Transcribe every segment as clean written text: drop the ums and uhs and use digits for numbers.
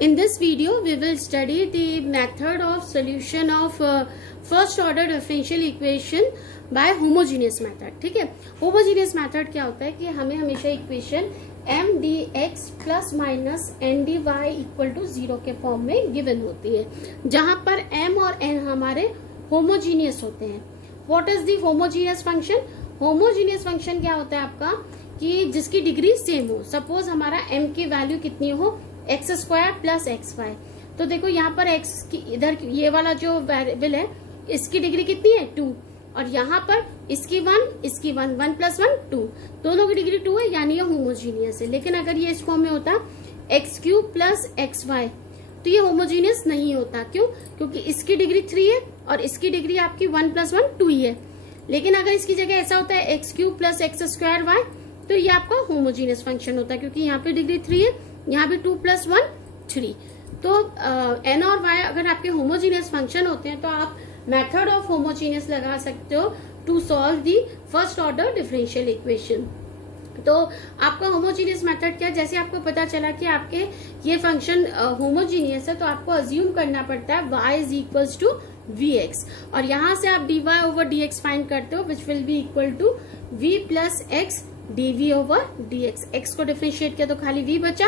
In this video, we will study the method of solution of first order differential equation by homogeneous method. ठीक है, homogeneous method क्या होता है कि हमें हमेशा equation m dx plus minus n dy equal to 0 के form में गिवन होती है, जहां पर m और n हमारे होमोजीनियस होते हैं. What is the homogeneous function? Homogeneous function क्या होता है आपका कि जिसकी डिग्री सेम हो. सपोज हमारा m की वैल्यू कितनी हो, x square plus x y. तो देखो यहाँ पर x की इधर ये वाला जो वेरिएबल है इसकी डिग्री कितनी है 2, और यहाँ पर इसकी 1 इसकी 1 1 प्लस 1 2, दोनों की डिग्री 2 है, यानी ये होमोजीनियस है. लेकिन अगर ये इस फॉर्म में होता x cube plus x y तो ये होमोजीनियस नहीं होता. क्यों? क्योंकि इसकी डिग्री 3 है और इसकी डिग्री आपकी 1 प्लस 1 2 ही है. लेकिन अगर इसकी जगह ऐसा होता है x cube plus x square y तो ये आपका होमोजीनियस फंक्शन होता है, क्योंकि यहाँ पे डिग्री 3 है, यहाँ भी 2 प्लस 1 3. तो n और y अगर आपके होमोजीनियस फंक्शन होते हैं तो आप मेथड ऑफ होमोजीनियस लगा सकते हो to solve the first order differential equation. तो आपका होमोजीनियस मेथड क्या है? जैसे आपको पता चला कि आपके ये फंक्शन होमोजीनियस है तो आपको अज्यूम करना पड़ता है y is equals to vx, और यहाँ से आप dy ओवर dx फाइंड करते हो which will be equal to v plus x dv over dx. x को डिफरेंशिएट किया तो खाली v बचा,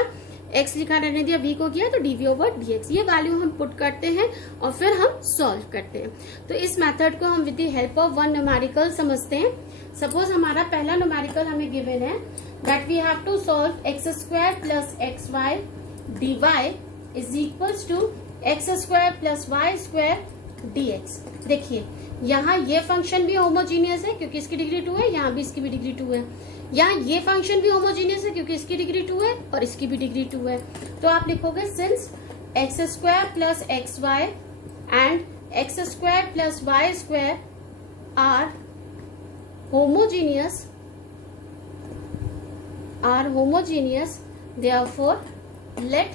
x लिखा रहने दिया, v को किया तो dv ओवर dx. ये वैल्यू हम पुट करते हैं और फिर हम सॉल्व करते हैं. तो इस मेथड को हम with the help of one numerical समझते हैं. सपोज हमारा पहला न्यूमेरिकल हमें गिवन है that we have to solve x square plus x y d y is equals to x square plus Y square dx. देखिए यहाँ ये फंक्शन भी होमोजीनियस है क्योंकि इसकी डिग्री 2 है, यहाँ भी इसकी भी डिग्री 2 है. यहाँ ये फंक्शन भी होमोजीनियस है क्योंकि इसकी डिग्री 2 है और इसकी भी डिग्री 2 है. तो आप लिखोगे since x square plus x y and x square plus Y square are homogeneous therefore let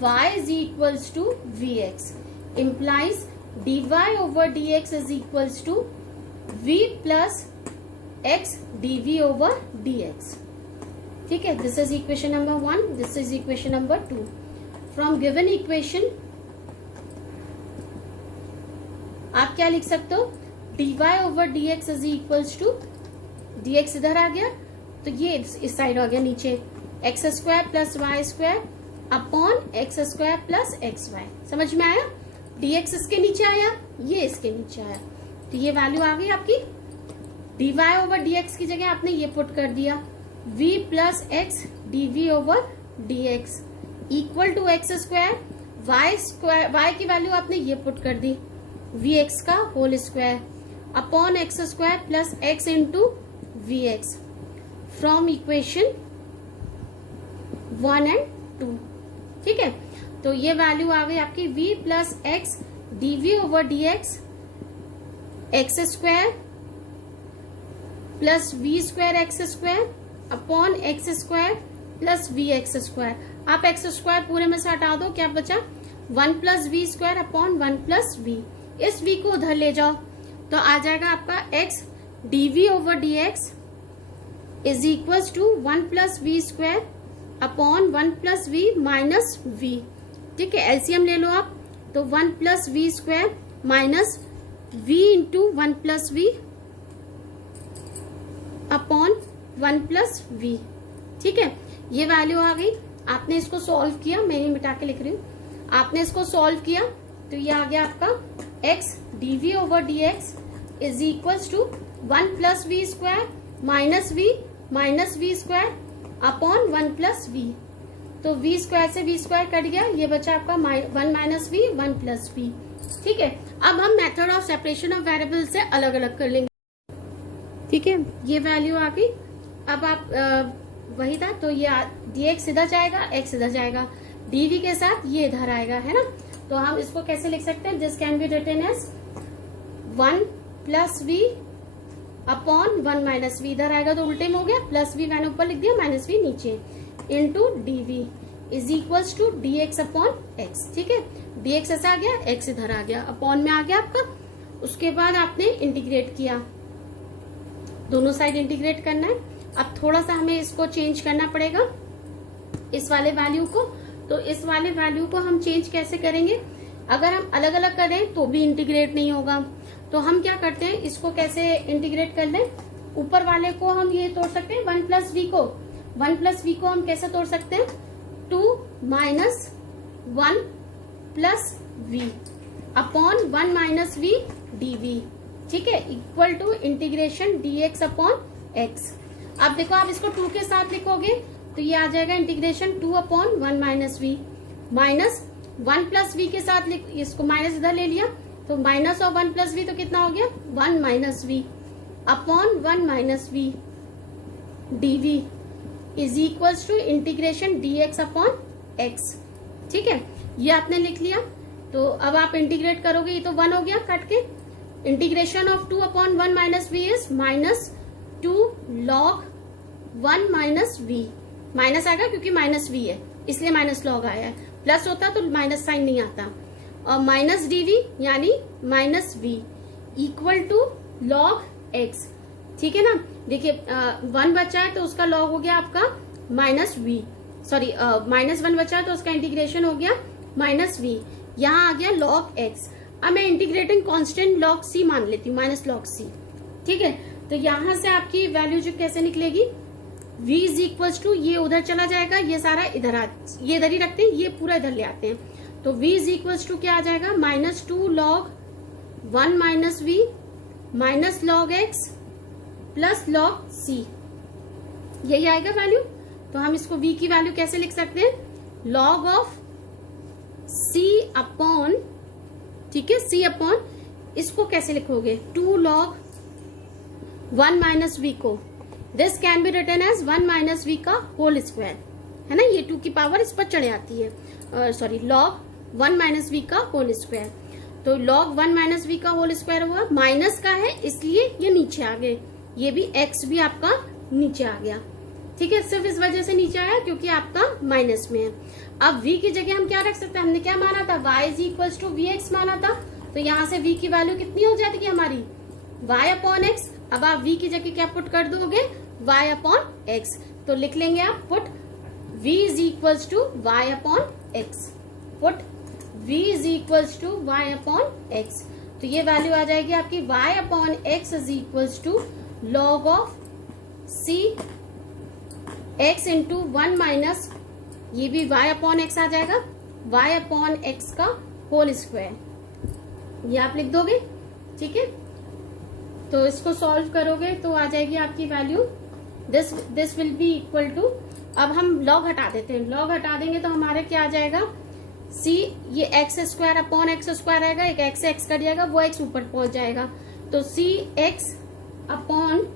y is equals to vx implies dy over dx is equals to v plus x dv over dx. ठीक है, this is equation number 1, this is equation number 2. From given equation आप क्या लिख सकते हो? dy over dx is equals to dx इधर आ गया तो ये इस साइड आ गया नीचे, x square plus Y square upon x square plus x y. समझ में आया? dx इसके नीचे आया, ये इसके नीचे आया, तो ये वैल्यू आ गई आपकी. dy ओवर dx की जगह आपने ये पुट कर दिया v plus x dv over dx equal to x square y की वैल्यू आपने ये पुट कर दी vx का whole square upon x square plus x into vx from equation 1 and 2. ठीक है, तो ये वैल्यू आ गई आपकी v plus x dv over dx x square plus v square x square upon x square plus v x square. आप x square पूरे में से हटा दो, क्या बचा? 1 plus v square upon 1 plus v. इस v को उधर ले जाओ तो आ जाएगा आपका x dv over dx is equals to 1 plus v square upon 1 plus v minus v. ठीक है, एलसीएम ले लो आप तो 1 plus v square minus v into 1 plus v upon 1 plus v. ठीक है, ये वैल्यू आ गई. आपने इसको सॉल्व किया, मैं ही मिटा के लिख रही हूँ. आपने इसको सॉल्व किया तो ये आ गया आपका x dv over dx is equals to 1 plus v square minus v square upon 1 plus v. तो v स्क्वायर से v स्क्वायर कट गया, ये बचा आपका 1 माइनस वी 1 प्लस वी. ठीक है, अब हम method of separation of variable से अलग अलग कर लेंगे. ठीक है, ये वैल्यू आ गई. अब आप वही था तो ये dx इधर जाएगा, x इधर जाएगा, dv के साथ ये इधर आएगा, है ना. तो हम इसको कैसे लिख सकते हैं? This can be written as 1 plus v upon 1 minus v. इधर आएगा तो उल्टे में हो गया, प्लस वी मैंने ऊपर लिख दिया, माइनस वी नीचे, into dv is equals to dx upon x. ठीक है, dx ऐसा आ गया, x इधर आ गया, अपॉन में आ गया आपका. उसके बाद आपने इंटीग्रेट किया, दोनों साइड इंटीग्रेट करना है. अब थोड़ा सा हमें इसको चेंज करना पड़ेगा, इस वाले वैल्यू को, तो इस वाले वैल्यू को हम चेंज कैसे करेंगे? अगर हम अलग अलग करें तो भी इंटीग्रेट नहीं होगा, तो हम क्या करते हैं, इसको कैसे इंटीग्रेट कर लें? ऊपर वाले को हम ये तोड़ सकते हैं 1 प्लस वी को, 1 प्लस वी को हम कैसे तोड़ सकते हैं? 2 minus 1 plus v upon 1 minus v d v, ठीक है, equal to integration dx upon x। अब देखो आप इसको 2 के साथ लिखोगे तो ये आ जाएगा integration 2 upon 1 minus we, minus 1 plus v के साथ इसको माइनस इधर ले लिया तो माइनस और 1 प्लस वी तो कितना हो गया? 1 minus v upon 1 minus v d v is equals to integration dx upon x, ठीक है, ये आपने लिख लिया। तो अब आप इंटीग्रेट करोगे, ये तो 1 हो गया कट के, integration of 2 upon 1 minus v is minus 2 log 1 minus we, minus आएगा क्योंकि माइनस वी है इसलिए माइनस लॉग आया है, प्लस होता तो माइनस साइन नहीं आता, और माइनस डीवी यानी minus v equal to log x, ठीक है ना। देखिए 1 बचा है तो उसका लॉग हो गया आपका माइनस वी, सॉरी माइनस 1 बचा है तो उसका इंटीग्रेशन हो गया माइनस वी, यहाँ आ गया लॉग एक्स। अब मैं इंटीग्रेटिंग कांस्टेंट लॉग सी मान लेती हूँ, माइनस लॉग सी, ठीक है। तो यहां से आपकी वैल्यू जो कैसे निकलेगी, v इज इक्वल्स टू, ये उधर चला जाएगा, ये सारा इधर ये इधर ही रखते हैं, ये पूरा इधर ले आते हैं, तो v इज इक्वल्स टू क्या आ जाएगा? Minus 2 log 1 minus we minus log X plus log C, यही आएगा वैल्यू। तो हम इसको v की वैल्यू कैसे लिख सकते हैं? लॉग ऑफ c अपॉन, ठीक है, c अपॉन, इसको कैसे लिखोगे? 2 लॉग 1 माइनस वी को, this can be written as 1 minus v का होल स्क्वायर, है ना, ये 2 की पावर इस पर चढ़ आती है, सॉरी लॉग 1 माइनस वी का होल स्क्वायर। तो लॉग 1 माइनस वी का होल स्क्वायर हुआ, माइनस का है इसलिए ये नीचे आ गए, ये भी x भी आपका नीचे आ गया, ठीक है, सिर्फ इस वजह से नीचे आया क्योंकि आपका माइनस में है। अब v की जगह हम क्या रख सकते हैं? हमने क्या माना था? y is equals to v x माना था, तो यहाँ से v की वैल्यू कितनी हो जाती है हमारी? y upon x. अब आप v की जगह क्या पुट कर दोगे? y अपॉन एक्स, तो लिख लेंगे आप put v is equals to y upon x, put v is equals to y upon x, तो ये वैल्यू आ जाएगी आपकी y upon x is equals to log of c x into 1 minus, ये भी y अपॉन एक्स आ जाएगा, y upon एक्स का होल स्क्वायर, ये आप लिख दोगे, ठीक है। तो इसको सॉल्व करोगे तो आ जाएगी आपकी value this will be equal to, अब हम लॉग हटा देते हैं, लॉग हटा देंगे तो हमारे क्या आ जाएगा? c, ये x square upon x square आएगा, एक एक्स एक्स कर जाएगा, वो एक्स ऊपर पहुंच जाएगा, तो c x upon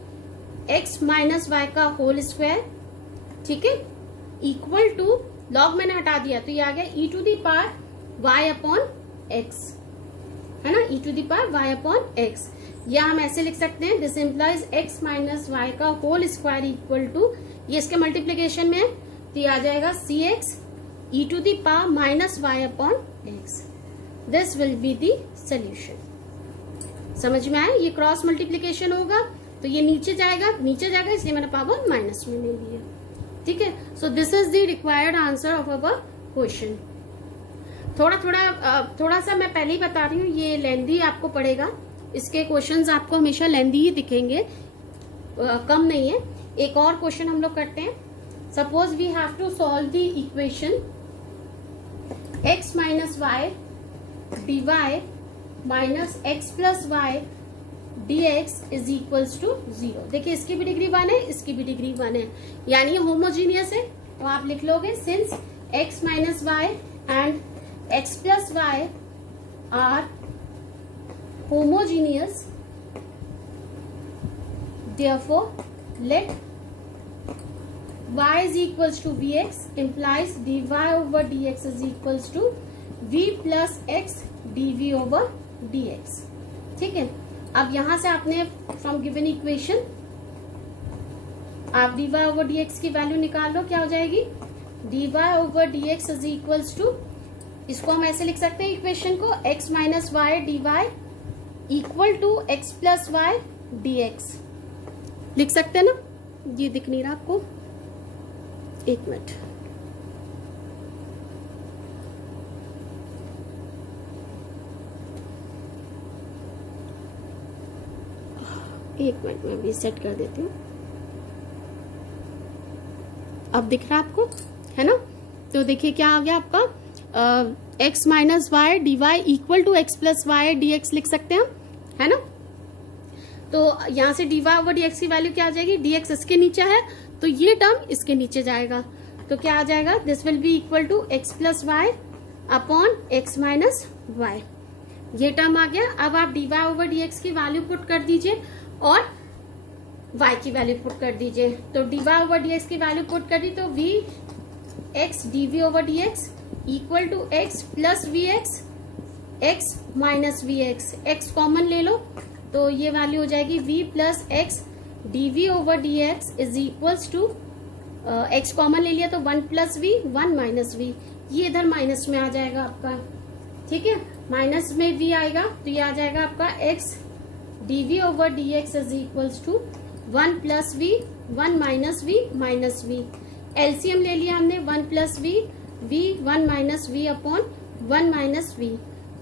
x minus Y का होल स्क्वायर, ठीक है, इक्वल टू, लॉग मैंने हटा दिया तो ये आ गया e to the power y upon X, है ना, e to the power y upon X, या हम ऐसे लिख सकते हैं this implies x minus Y का होल स्क्वायर इक्वल टू, ये इसके मल्टीप्लीकेशन में है तो ये आ जाएगा C X E to the power minus Y upon X, this will be the solution. समझ में आया? ये क्रॉस मल्टीप्लीकेशन होगा तो ये नीचे जाएगा इसलिए मैंने पावर माइनस में ले लिया, ठीक है। So this is the required answer of our question. थोड़ा सा मैं पहले ही बता रही हूँ, ये लेंदी आपको पड़ेगा, इसके क्वेश्चंस आपको हमेशा लेंदी ही दिखेंगे, कम नहीं है। एक और क्वेश्चन हम लोग करते हैं, suppose we have to solve the equation x minus y d y minus x plus y d x is equals to 0। देखिए इसकी भी डिग्री 1 है, इसकी भी डिग्री 1 है, यानी ये होमोजीनियस है, तो आप लिख लोगे since x minus y and x plus y are homogeneous, therefore let y is equals to vx implies dy over dx is equals to v plus x dv over dx, ठीक है। अब यहां से आपने फ्रॉम गिवन इक्वेशन आप dy over dx की value निकाल लो, क्या हो जाएगी? dy over dx is equals to, इसको हम ऐसे लिख सकते हैं इक्वेशन को, x minus y d y equal to x plus y d x, लिख सकते हैं ना? ये दिख नहीं रहा आपको, एक मिनट, एक मिनट में अभी सेट कर देती हूँ। अब दिख रहा है आपको, है ना? तो देखिए क्या आ गया आपका, x minus y d y equal to x plus y d x लिख सकते हैं, है ना? तो यहाँ से d y over d x की वैल्यू क्या आ जाएगी, डी एक्स इसके नीचे है तो ये टर्म इसके नीचे जाएगा, तो क्या आ जाएगा, this will be equal to x plus y upon x minus y. ये टर्म आ गया। अब आप d y over d x की वैल्यू पुट कर दीजिए और y की वैल्यू पुट कर दीजिए। तो d y over d x की वैल्यू पुट कर दी तो v x d v over d x equal to x plus v x, x minus v x, x common ले लो तो ये वैल्यू हो जाएगी v plus x d v over d x is equals to, x common ले लिया तो 1 plus v 1 minus we, ये इधर माइनस में आ जाएगा आपका, ठीक है? माइनस में v आएगा तो ये आ जाएगा आपका x d v over d x is equals to 1 plus v 1 minus we minus v. LCM ले लिया हमने 1 plus v 1 minus v upon 1 minus v,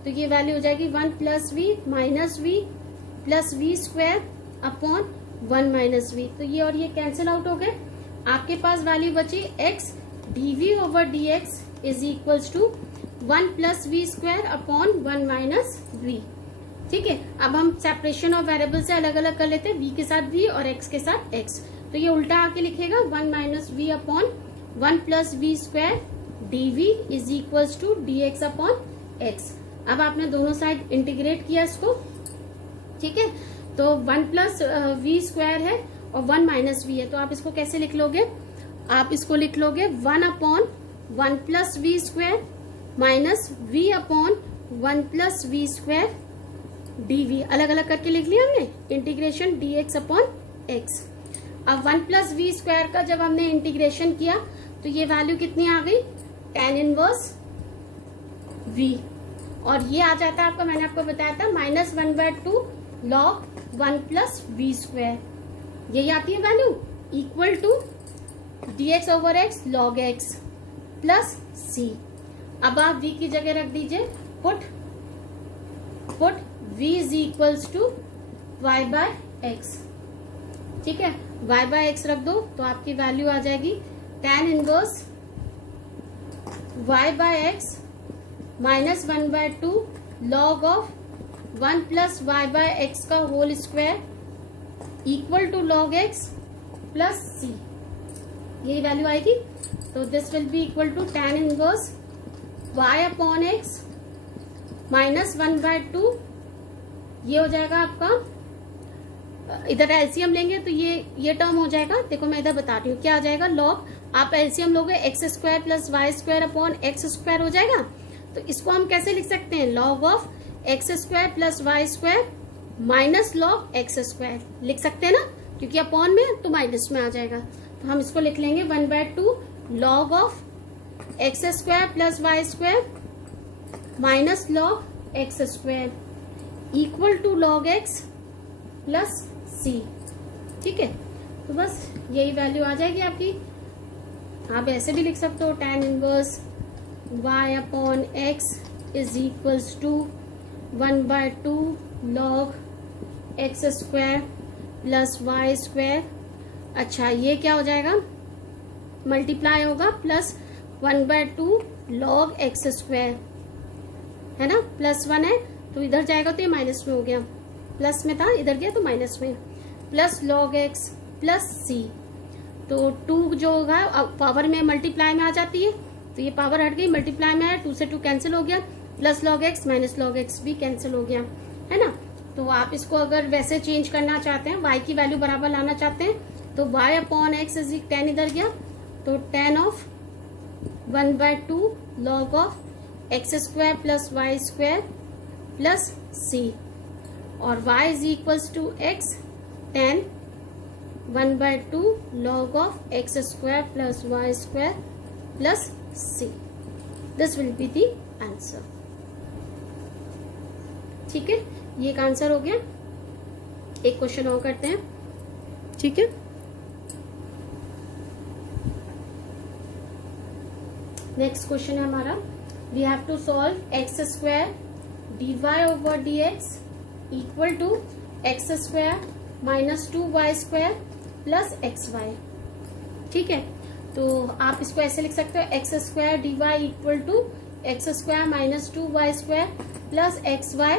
तो ये वैल्यू हो जाएगी 1 plus v minus v plus v square upon 1 minus v. तो ये और ये कैंसिल आउट हो गए, आपके पास वैल्यू बची x d v over d x is equals to 1 plus v square upon 1 minus v. ठीक है, अब हम सेपरेशन ऑफ वेरिएबल से अलग अलग कर लेते हैं, v के साथ v और x के साथ x। तो ये उल्टा आके लिखेगा 1 minus v upon 1 plus v square d v is equals to d x upon x. अब आपने दोनों साइड इंटीग्रेट किया इसको, ठीक है? तो 1 प्लस वी स्क्वायर है और 1 माइनस वी है, तो आप इसको कैसे लिख लोगे, आप इसको लिख लोगे 1 upon 1 plus v square minus v upon 1 plus v square d v. अलग अलग करके लिख लिया हमने, integration d x upon x. अब 1 प्लस वी स्क्वायर का जब हमने इंटीग्रेशन किया तो ये वैल्यू कितनी आ गई, tan इनवर्स v, और ये आ जाता है आपका, मैंने आपको बताया था -1/2 log 1 प्लस वी स्क्वायर, यही आती है value, equal to dx over x log x plus c। अब आप v की जगह रख दीजिए, put v is equals to y by x, ठीक है? y बाय एक्स रख दो तो आपकी वैल्यू आ जाएगी tan inverse y by X -1/2 log of 1 plus Y by X का whole square equal to log x plus c, यही वैल्यू आएगी। तो this will be equal to tan inverse y upon X -1/2, ये हो जाएगा आपका, इधर एलसीएम लेंगे तो ये टर्म हो जाएगा, देखो मैं इधर बता रही हूँ क्या आ जाएगा, लॉग, आप एलसीएम लोगे x square plus Y square upon x square हो जाएगा। तो इसको हम कैसे लिख सकते हैं, log of x square plus Y square minus log x square लिख सकते हैं ना, क्योंकि अपॉन में तो माइनस में आ जाएगा। तो हम इसको लिख लेंगे 1/2 log of x square plus Y square minus log x square equal to log X plus C, ठीक है? तो बस यही वैल्यू आ जाएगी आपकी। आप ऐसे भी लिख सकते हो tan inverse y upon x is equals to 1/2 log x square plus Y square. अच्छा, ये क्या हो जाएगा, मल्टीप्लाई होगा प्लस 1/2 log एक्स स्क्वायर, है ना? प्लस 1 है तो इधर जाएगा तो ये माइनस में हो गया, प्लस में था इधर गया तो माइनस में, plus log x plus c। तो 2 जो होगा पावर में मल्टीप्लाई में आ जाती है, तो ये पावर हट गई, मल्टीप्लाई में आया, 2 से 2 कैंसिल हो गया, plus log x minus log x भी कैंसिल हो गया, है ना? तो आप इसको अगर वैसे चेंज करना चाहते हैं, y की वैल्यू बराबर लाना चाहते हैं, तो y upon x is tan इधर गया तो tan of 1/2 log of x square plus Y square plus c, और y is equals to x tan 1/2 log of x square plus Y square plus c। This will be the answer, ठीक है? ये एक answer हो गया। एक question और करते हैं, ठीक है? नेक्स्ट क्वेश्चन है हमारा, we have to solve x square dy over dx equal to x square minus 2y² plus xy। ठीक है, तो आप इसको ऐसे लिख सकते हो x² dy equal to x² minus 2y² plus xy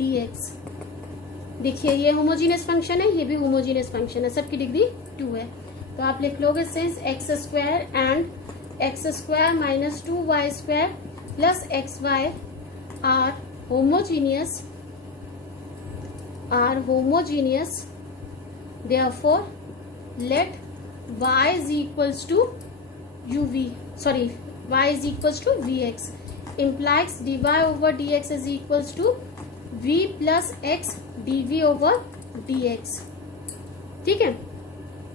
dx। देखिए ये होमोजीनियस फंक्शन है, ये भी होमोजीनियस फंक्शन है, सबकी डिग्री 2 है। तो आप लिख लोगे since x² and x² minus 2y² plus xy are homogeneous, therefore let y is equals to vx implies dy over dx is equals to v plus x dv over dx। ठीक है,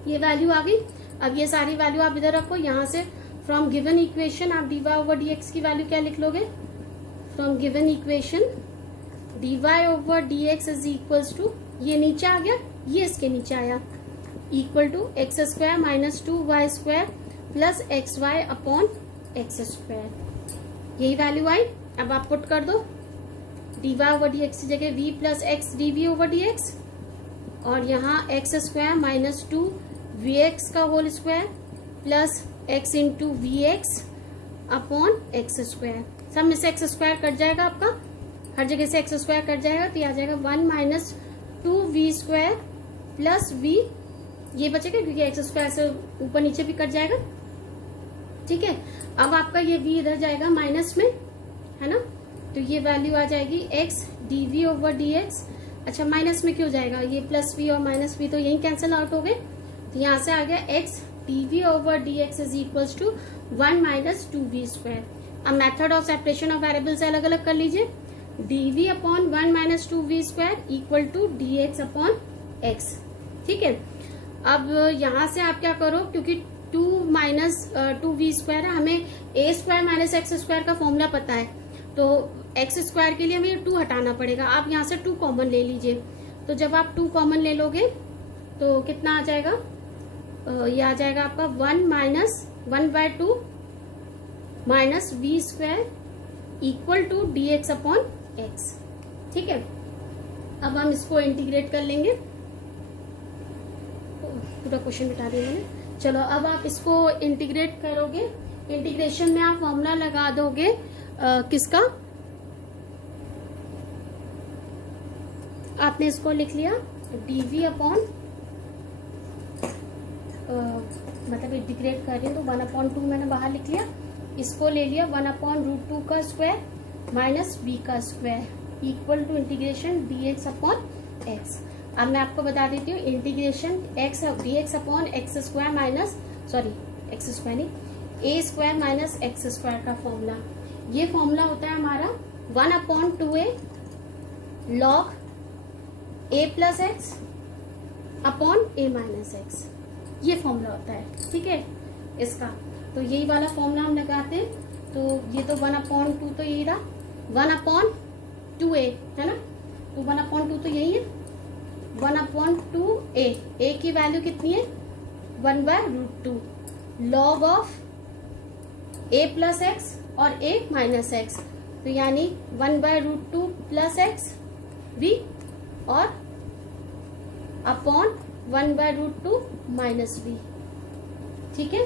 ये value आ गई। अब ये सारी value आप इधर रखो, यहाँ से फ्रॉम गिवन इक्वेशन आप dy over dx की वैल्यू क्या लिख लोगे, from given equation dy over dx is equals to, ये नीचे आ गया, ये इसके नीचे आया, equal to x² minus 2y² plus xy upon x²। यही वैल्यू आई। अब आप पुट कर दो dy over dx की जगह v plus x dv over dx, और यहाँ x² माइनस 2 vx का whole square plus x into vx upon x²। सब में से x² कट जाएगा, आपका हर जगह से x² कट जाएगा, तो ये आ जाएगा 1 माइनस 2v² प्लस v, ये बचेगा क्योंकि x² से ऊपर नीचे भी कट जाएगा। ठीक है, अब आपका ये v इधर जाएगा माइनस में, है ना, तो ये वैल्यू आ जाएगी x dv ओवर dx। अच्छा, माइनस में क्यों जाएगा, ये प्लस v और माइनस v तो यही कैंसिल आउट हो गए, तो यहाँ से आ गया x dv over dx is equals to 1 minus 2v²। अब method of separation of variable से अलग अलग कर लीजिए, dv upon 1 minus 2v² equal to dx upon x। ठीक है, अब यहाँ से आप क्या करो, क्योंकि 2 माइनस 2v² है, हमें a² माइनस x² का फॉर्मूला पता है, तो x² के लिए हमें 2 हटाना पड़ेगा। आप यहाँ से 2 कॉमन ले लीजिए, तो जब आप 2 कॉमन ले लोगे तो कितना आ जाएगा, ये आ जाएगा आपका 1 minus 1/2 minus v² equal to dx upon x। ठीक है, अब हम इसको इंटीग्रेट कर लेंगे, पूरा क्वेश्चन मिटा दिया मैंने। चलो, अब आप इसको इंटीग्रेट करोगे, इंटीग्रेशन में आप फॉर्मूला लगा दोगे किसका, आपने इसको लिख लिया dv अपॉन, मतलब इंटीग्रेट कर रही हूँ तो 1/2 मैंने बाहर लिख लिया, इसको ले लिया 1/√2 का स्क्वायर माइनस v का square equal to integration dx upon x। अब मैं आपको बता देती हूँ integration dx upon x² minus x² नहीं a² माइनस x² का फॉर्मूला, ये फॉर्मूला होता है हमारा 1/2a log a plus x upon a minus x, ये फॉर्मूला होता है। ठीक है, इसका तो यही वाला फॉर्मूला हम लगाते हैं, तो ये तो 1/2 तो यही रहा, 1/2a है ना, तो 1/2 तो यही है, 1/2a, a की वैल्यू कितनी है 1/√2 log of a plus x और a माइनस एक्स, तो यानी 1/√2 प्लस एक्स v और अपॉन 1/√2 माइनस v। ठीक है,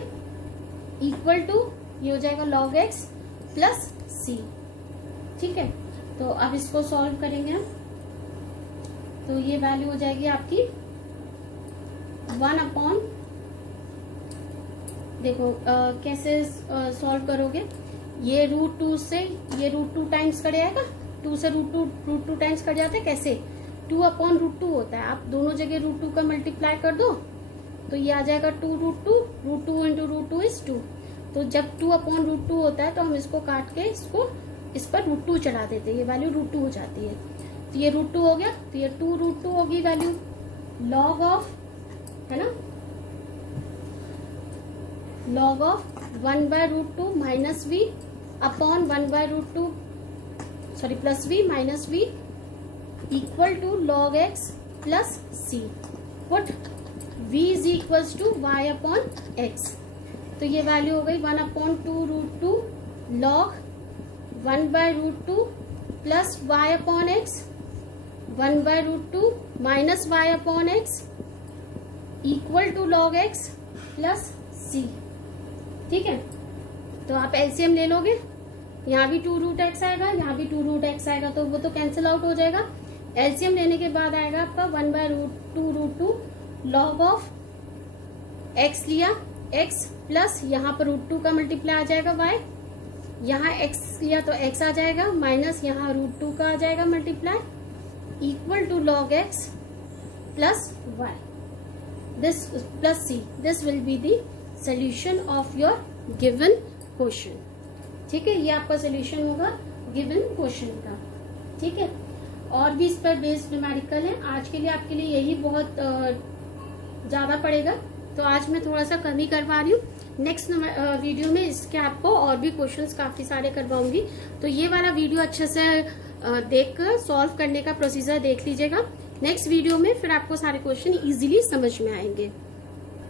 इक्वल टू ये हो जाएगा log x प्लस c। ठीक है, तो अब इसको सॉल्व करेंगे हम, तो ये वैल्यू हो जाएगी आपकी 1 अपॉन, देखो कैसे सॉल्व करोगे, ये √2 से ये √2 टाइम्स कट जाएगा, 2 से √2 टाइम्स कट जाता है, कैसे 2/√2 होता है, आप दोनों जगह √2 का मल्टीप्लाई कर दो तो ये आ जाएगा 2√2 इंटू √2 इज 2। तो जब 2/√2 होता है तो हम इसको काट के इस पर √2 चढ़ा देते हैं, ये वैल्यू √2 हो जाती है, तो ये √2 हो गया, तो ये 2√2 होगी वैल्यू लॉग ऑफ, है ना, log of 1/√2 minus v upon 1/√2 plus v minus v equal to log x plus c। Put v is equals to y upon x, तो ये वैल्यू हो गई 1/2√2 log 1/√2 plus y upon x 1/√2 minus Y upon X equal to log X plus C. ठीक है, तो आप LCM ले लोगे, यहाँ भी 2√x आएगा, यहाँ भी 2√x आएगा, तो वो तो कैंसिल आउट हो जाएगा। एलसीएम लेने के बाद आएगा आपका 1/√2 लॉग ऑफ x लिया, x प्लस यहाँ पर √2 का मल्टीप्लाई आ जाएगा y, यहाँ x लिया तो x आ जाएगा, माइनस यहाँ √2 का आ जाएगा multiply, equal to log x plus y this plus c। This will be the solution of your given question. ठीक है, ये आपका सोल्यूशन होगा गिवन क्वेश्चन का। ठीक है, और भी इस पर बेस्ड न्यूमेरिकल है। आज के लिए आपके लिए यही बहुत ज्यादा पड़ेगा, तो आज मैं थोड़ा सा कम ही करवा रही हूँ। नेक्स्ट वीडियो में इसके आपको और भी क्वेश्चंस काफी सारे करवाऊंगी, तो ये वाला वीडियो अच्छे से देखकर सॉल्व करने का प्रोसीजर देख लीजिएगा। नेक्स्ट वीडियो में फिर आपको सारे क्वेश्चन इजीली समझ में आएंगे।